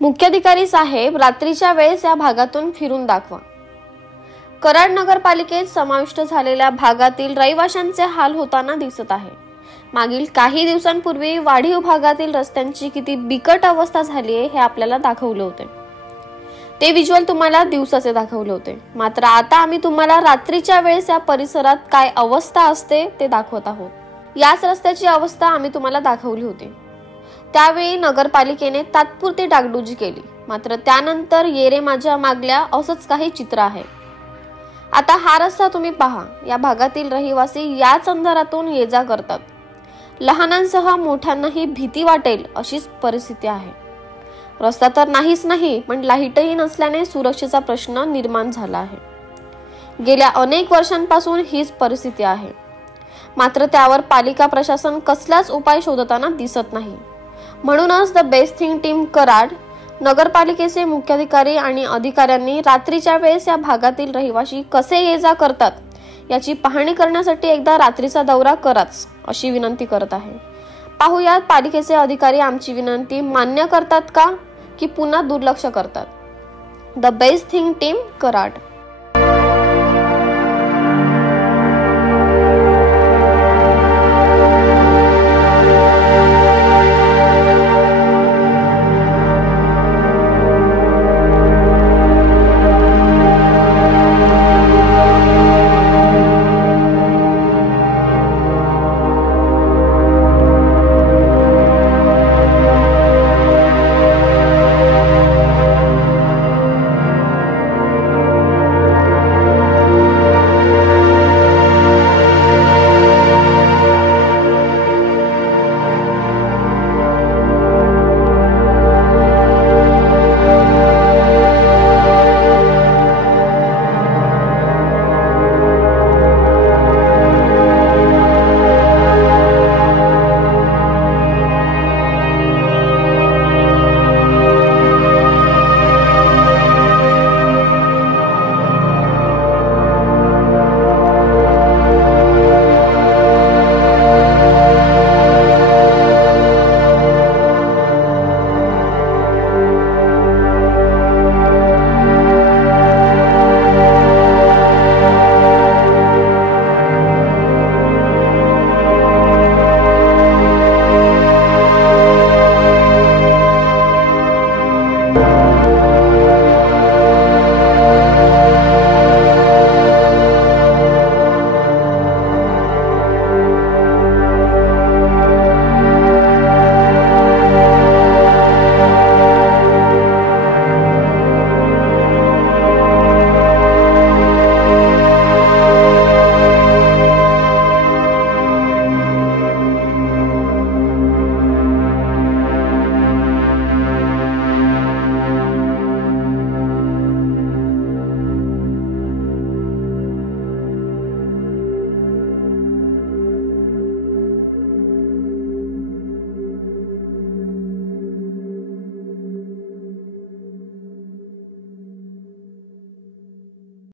मुख्याधिकारी साहेब, रात्रीच्या वेळेस या भागातून फिरून दाखवा। कराड नगरपालिकेत समाविष्ट झालेल्या भागातील रहिवाशांचे हाल होताना दिसत आहे। मागील काही दिवसांपूर्वी वाढीव भागातील रस्त्यांची किती बिकट अवस्था झाली आहे हे आपल्याला दाखवले होते। ते व्हिज्युअल तुम्हाला दिवसाचे दाखवले होते, मात्र आता आम्ही तुम्हाला रात्रीच्या वेळेस या परिसरात काय अवस्था असते ते दाखवत आहोत। याच रस्त्याची अवस्था आम्ही तुम्हाला दाखवली होती। त्यावेळी नगरपालिकेने तात्पुरती डागडुजी केली, मात्र त्यानंतर ये रे माझ्या मागल्या असंच काही चित्र आहे। आता हा रस्ता तुम्ही पहा, या भागातील रहिवासी याच अंधारातून ये जा करतात। लहानांसह मोठ्यांनाही भीती वाटेल अशीच परिस्थिती आहे। रस्ता तर नाहीच नाही, पण लाईटही नसल्याने सुरक्षेचा प्रश्न निर्माण झाला आहे। गेल्या अनेक वर्षांपासून हीच परिस्थिती आहे, मात्र त्यावर पालिका प्रशासन कसलाच उपाय शोधताना दिसत नाही। म्हणूनच the best thing team Karad नगरपालिकेचे मुख्याधिकारी आणि अधिकाऱ्यांनी रात्रीच्या वेळेस या भागातील रहिवासी कसे ये जा करतात याची पाहणी करण्यासाठी एकदा रात्रीचा दौरा कराच अशी विनंती करत आहे। पाहूयात पालिकेचे अधिकारी आमची विनंती मान्य करतात का की पुन्हा दुर्लक्ष करतात। The best thing team Karad.